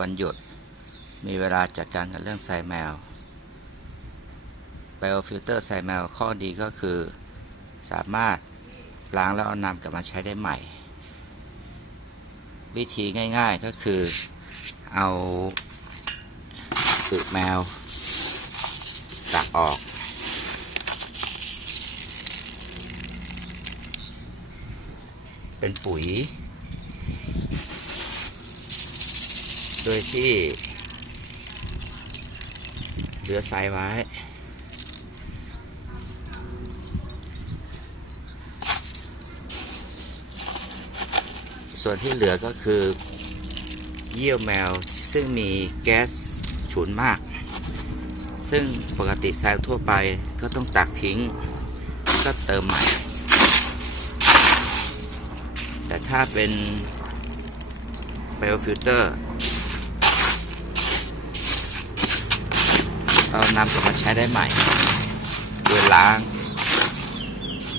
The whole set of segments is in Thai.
วันหยุด มีเวลาจัดการกับเรื่องไซแมวไบโอฟิลเตอร์ไซแมวข้อดีก็คือสามารถล้างแล้วเอานำกลับมาใช้ได้ใหม่ วิธีง่ายๆก็คือเอาอึแมวตักออกเป็นปุ๋ย โดยที่เหลือไซไว้ ส่วนที่เหลือก็คือเยี่ยวแมวซึ่งมีแก๊สฉุนมาก ซึ่งปกติไซล์ทั่วไปก็ต้องตักทิ้งก็เติมใหม่ แต่ถ้าเป็นไบโอฟิลเตอร์ เรานำกลับมาใช้ได้ใหม่โดยล้าง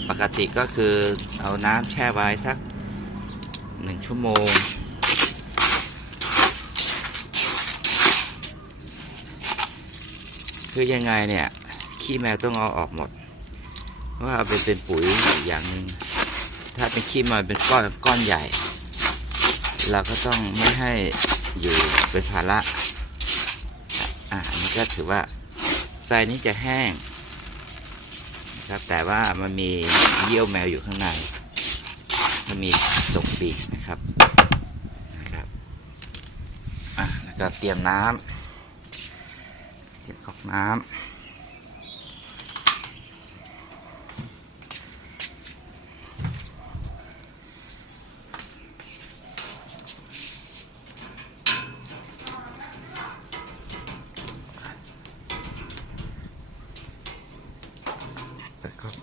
ปกติก็คือเอาน้ำแช่ไว้สักหนึ่งชั่วโมง คือยังไงเนี่ยขี้แมวต้องเอาออกหมด เพราะว่าเอาไปเป็นปุ๋ยอย่างหนึ่งถ้าเป็นขี้แมวเป็นก้อนก้อนใหญ่ เราก็ต้องไม่ให้อยู่เป็นภาระอะอันนี้ก็ถือว่า ทรายนี้จะแห้งนะครับแต่ว่ามันมีเยี่ยวแมวอยู่ข้างใน มันมีสงปีกนะครับนะครับอะแล้วก็เตรียมน้ำเตรียมก๊อกน้ำ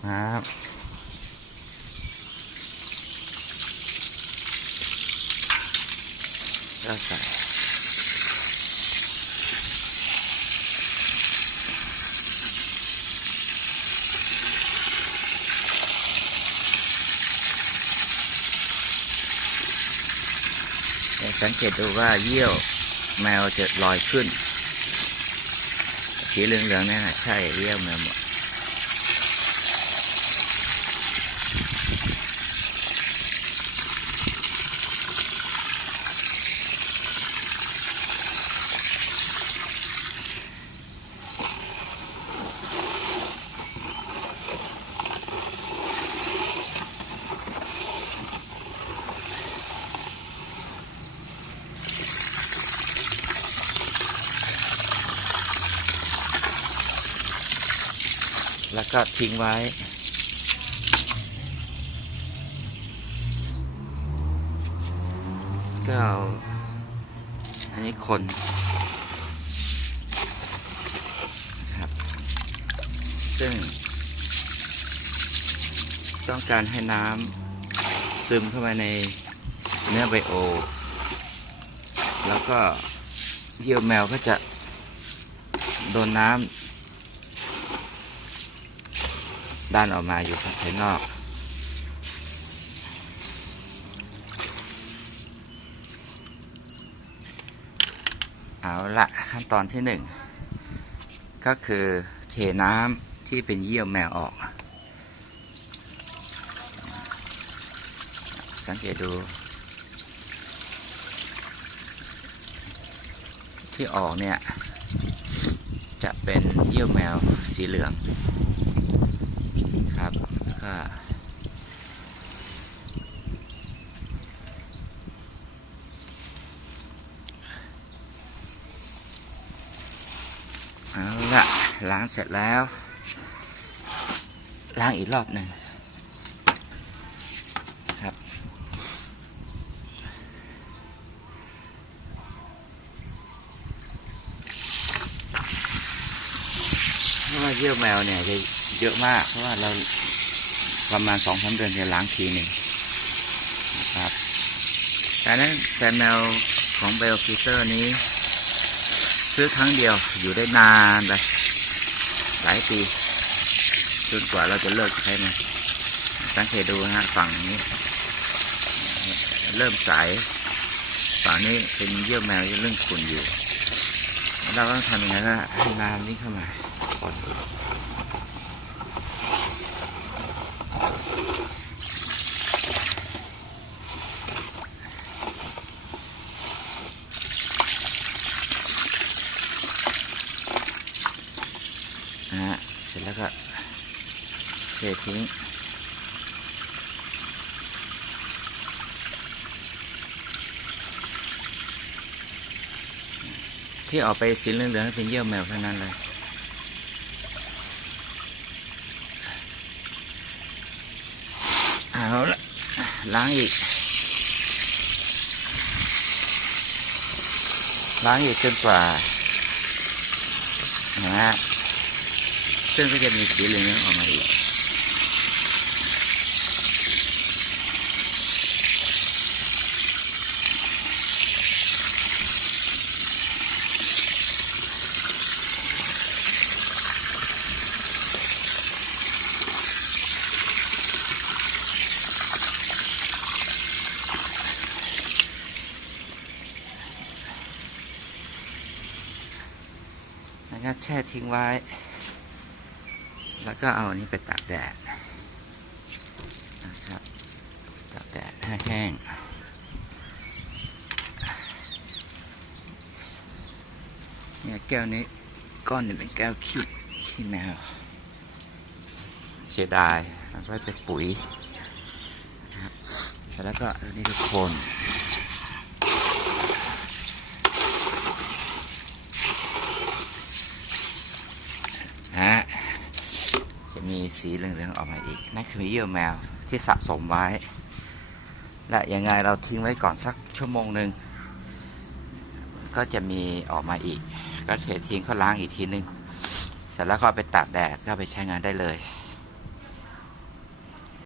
เปิดก๊อกน้ำก็ใส่สังเกตดูว่าเยี่ยวแมวจะลอยขึ้น สีเหลืองๆนั่นนะใช่เยี่ยวแมวหมด ก็ทิ้งไว้ ก็เอาอันนี้คนนะครับ ซึ่ง ต้องการให้น้ำซึมเข้าไปในเนื้อไบโอ แล้วก็เยี่ยวแมวก็จะโดนน้ำ ด้านออกมาอยู่ภายนอก เอาละขั้นตอนที่หนึ่งก็คือเทน้ำที่เป็นเยี่ยวแมวออก สังเกตดู ที่ออกเนี่ย จะเป็นเยี่ยวแมวสีเหลือง เอาละล้างเสร็จแล้ว ล้างอีกรอบหนึ่งครับ เพราะว่าเยี่ยวแมวเนี่ยจะเยอะมาก เพราะว่าเรา ประมาณสองสาเดือนจะล้างทีหนึ่งนะครับแต่นั้นแซมแมวของเบลฟิเตอร์นี้ ซื้อครั้งเดียวอยู่ได้นานเลยหลายปีจนกว่าเราจะเลิกใช้มันสังเกตดูนะฮะฝั่งนี้ เริ่มใสใสฝั่งนี้เป็นเยื่อแมวเรื่องขุนอยู่เราต้องทำยังไงก็ให้น้ำนี้เข้ามาก่อนนะฮะเสร็จแล้วก็เททิ้ง ที่ออกไปสีเหลืองๆเป็นเยื่อแมวเท่านั้นเลยเอาละล้างอีก ล้างอีกจนกว่านะฮะซึ่งก็จะมีสีเหลืองๆออกมาอีก แล้วก็แช่ทิ้งไว้ แล้วก็เอาอันนี้ไปตากแดดนะครับตากแดดให้แห้งเนี่ยแก้วนี้ก้อนนึ่เป็นแก้วขี้ขี้แมวเสียดายมันไว้เป็นปุ๋ยนะครับแล้วก็อันนี้ก็โคน นะฮะจะมี สีเหลืองๆออกมาอีก นั่นคือเยื่อแมวที่สะสมไว้ และยังไงเราทิ้งไว้ก่อนสักชั่วโมงหนึ่งก็จะมีออกมาอีก ก็เททิ้งเขาล้างอีกทีนึง เสร็จแล้วก็ไปตากแดดก็ไปใช้งานได้เลย